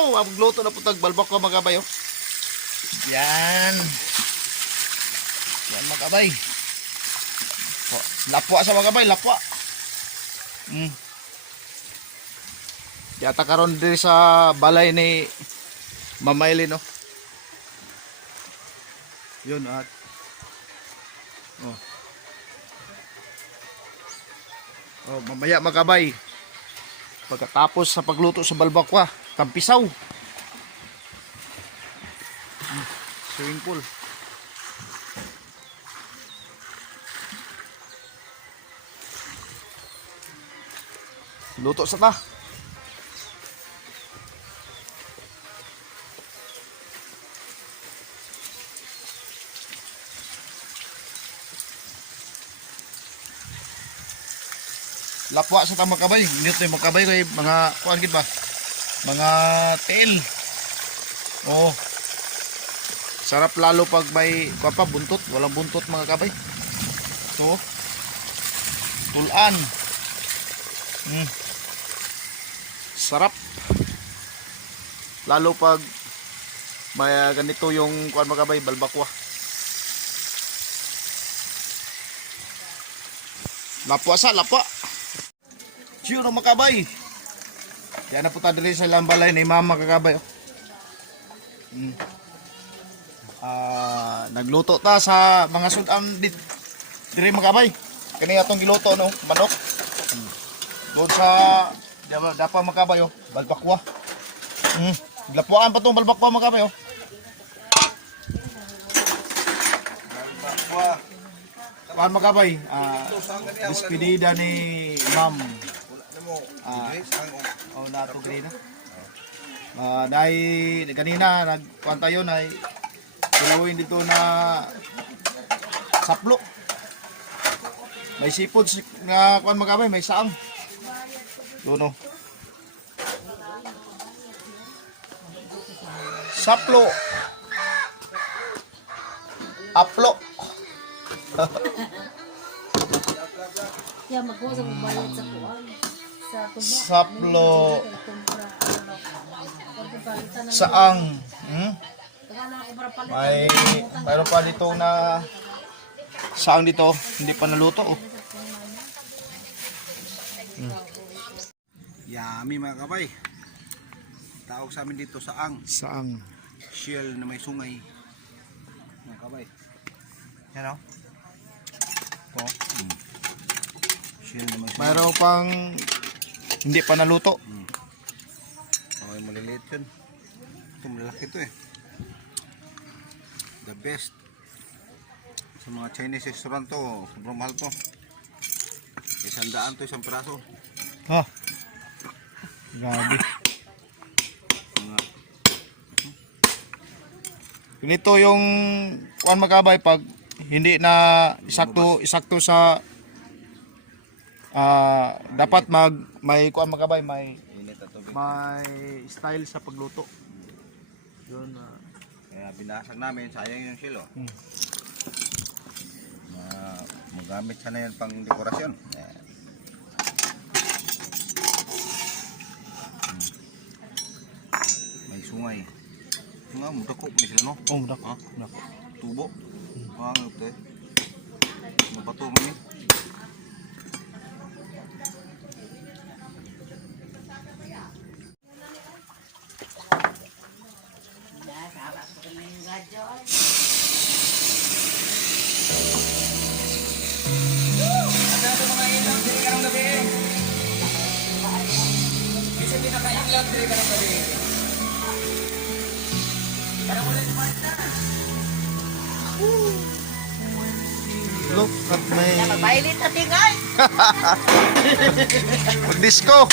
oh. Magluto na po tag balbakwa mga kabay oh. Yan. Yan mga kabay. Oh, lapwa sa mga kabay, lapwa. Yata karon diri sa balay ni Mama Elin oh. Yun at oh. Oh, mamaya mga kabay. Pagkatapos sa pagluto sa balbakwa, tampisaw. Swimming pool. Luto sa ta. Lapwa sa tamang kabay. Nito yung mga kabay kay mga kuan gid ba? Mga tail. Oh. Sarap lalo pag may kuan pa buntot, walang buntot mga kabay. So, tulan. Sarap. Lalo pag may ganito yung kuan mga kabay, balbakwa. Lapwa sa lapwa. Sure mga kabay. Yan na po tayo dali sa lambalay ni Mama kakabay. Nagluto ta sa mga sudan diri mga kabay. Kani atong giluto no, manok. Doon sa dapa mga kabay oh, balbakwa. Lapwaan pa tong balbakwa mga kabay oh. Balbakwa. Kuan mga kabay, despedida ni Ma'am. Oh, nato green na. Dahil kanina nagkuan tayo na tulawin dito na saplo. May seafood nga kuan mga kabay, may saang. Dono. Saplo. Aplo. Ya magkuha sa bayad sa kuan. Sa tubo. Saplo. Saang. Mayroon pa dito na saang dito, hindi pa naluto oh. Yummy mga kabay. Tawag sa amin dito saang. Saang. Shell na may sungay. Mga kabay. Yan o. Ito. Shell na may sungay. Mayroon pang hindi pa naluto. Okay, maliliit yun. Ito malalaki ito eh. The best. Sa mga Chinese restaurant to, sobrang mahal to. 100 to isang piraso. Ha. Grabe. Ganito yung kuan magkabay pag hindi na isakto sa dapat may kuan magkabay, may style sa pagluto. Yun Kaya binasag namin, sayang yung shell oh. Magamit sana yan pang dekorasyon. May sungay. Nga, mudako pa sila no? oh, mudak. Ha? Tubo. Pangit eh. Mabato man eh. Look at me. Magpailit na tingay. Mag-disco.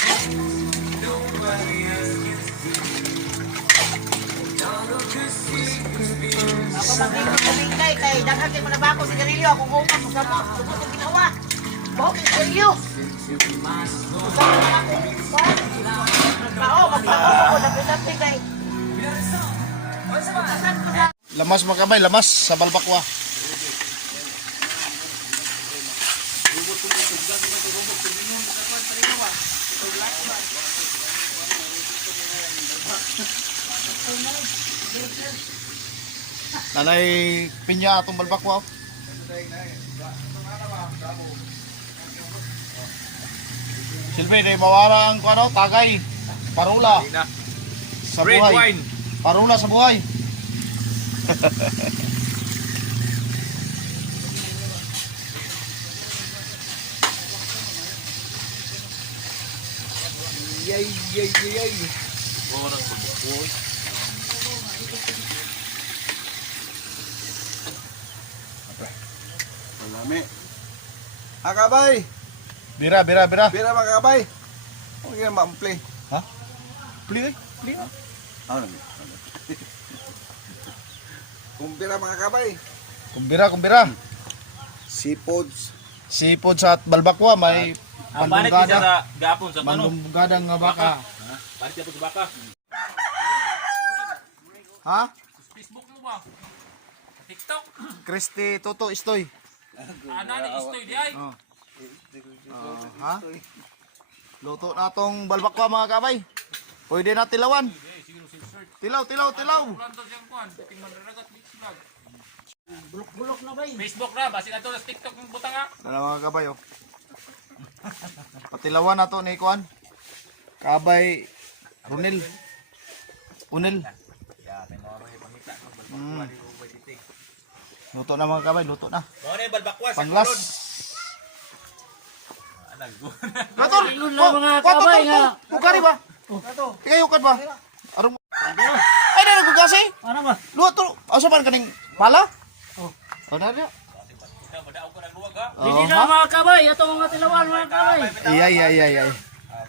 Ako mag-ingat sa tingay kay daghan kay mga bako sa garilyo ako kuha ko sa mo. Sumo sa ginawa. Bahok sa garilyo. Magpao dapat tingay. Lamas mga kamay, lamas sa balbakwa. Nanay pinya atong balbakwa. Silbi, day mawara ang kuano, tagay. Parula sa Red buhay. wine. Parula sa buhay. Yay, yay, yay, yay. Malami. Akabay. Bira, bira, bira. Bira mga kabay. Okay na ma-play. Ha? Pli, pli. Ano? Kung bira mga kabay. Kumbira, kumbira. Seafoods. Sipod sa balbakwa may Ang banit isa panunggada. sa gapon sa pano. Manunggadang nga baka. Banit siya po sa baka. Ha? Facebook mo ba? TikTok. Kristi Toto Istoy. Ana ni istoy di ay. Ha? Luto na tong balbakwa mga kabay. Pwede na tilawan. Tilaw, tilaw, tilaw. Kulando siyang kuan. Tingnan ragat vlog. Bulok-bulok na ba yun? Facebook na basi ato sa TikTok ng butang nga. Dala mga kabay oh. Patilawan na to ni Kuan. Kabay Runel. Unel. Luto na mga kabay, luto na. Mo na balbakwa sa Panglas. Ito, yun lang mga kabay nga. Bukari ba? Ikaw yukan ba? Arong. Ay na nagugasi? Ano ba? Luto. Asa man kaning pala? Oh. Oh na. Kita madaog ko nagluwag ha. Hindi na mga kabay. Ito mga tilawan mga kabay. Iya iya iya iya.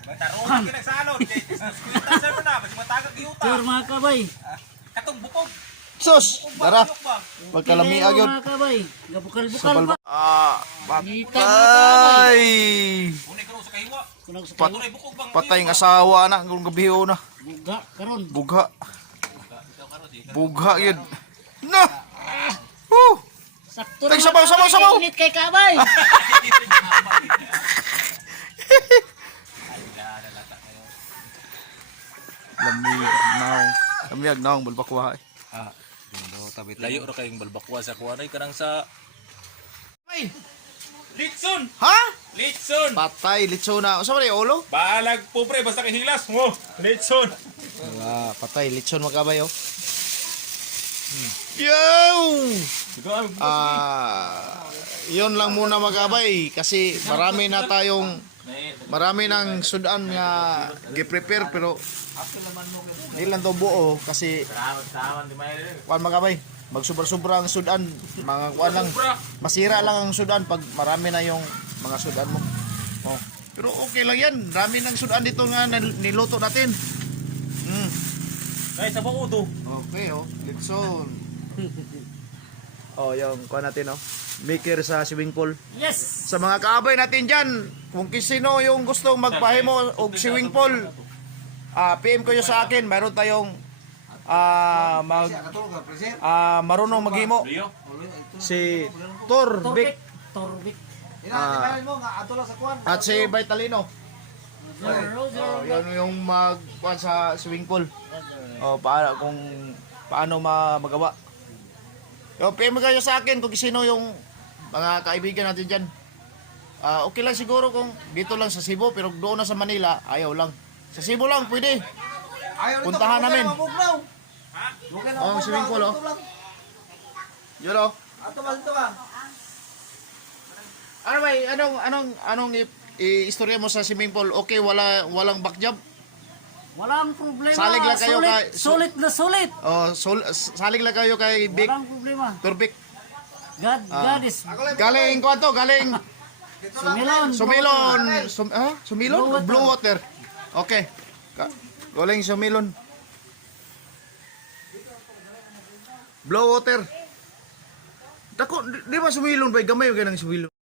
Tarungan ka nagsalon. Kuita sa mo na basi matagag yuta. Sir mga kabay. Katong bukog. Sus, dara. Pagkalami Hindi na agyon. mga kabay. Gabukal-bukal Sa pa. balbak. Ah, Nita mga kabay. patay. Unay karon sa kahiwa. Kunag sa Pat- kayo. Unay bukog bang. Patay ng asawa na kung gabiho na. Buga. Karon. Bugha. Bugha yun. Na. Woo. Sakto Tay, na sabaw, mga sabaw, kabay. sabaw. Init kay kabay. Lamig Lamig naong balbakwa. Layo ra kayong balbakwa sa kuanay kanang sa Ay, Litson. ha? Litson. Patay litsona. Usa man ni ulo? Balag po pre basta kay hilas mo. Litson. Ah, patay litson magkabay oh. Yo! Yun lang muna magkabay kasi marami nang sudan nga gi-prepare pero di lang to buo kasi kuan magkabay magsubra-subra ang sudan mga kuan lang masira lang ang sudan pag marami na yung mga sudan mo. Oh. Pero okay lang yan. Dami ng sudan dito nga niluto natin. Ay sa buo Okay, oh. Litson. Oh, yung kuha natin, oh. Maker sa swimming pool. Yes. Sa mga kaabay natin dyan, kung sino yung gustong magpahimo og swimming pool, PM ko sa akin. Mayroon tayong marunong maghimo. Si Torbic Torbik. at si Vitalino. Roger. Yan yung magkuhan sa swimming pool. Paano magawa. Yung PM kayo sa akin kung sino yung mga kaibigan natin dyan. Okay lang siguro kung dito lang sa Cebu pero doon na sa Manila, ayaw lang. Sa Cebu lang, pwede. Puntahan namin. Oh, swimming pool, oh. Yun, oh. Ano ba, anong istorya mo sa swimming pool? Okay, walang backjump? Walang problema. Salig lang kayo Sulit na sulit. Oh, salig lang kayo kay Big Walang problema. Turbik. God is Galing ko to, galing sumilon. Sumilon? Blue water. Okay. Galing sumilon. Blue water. Dako, di ba sumilon ba? Gamay yung ganang sumilon.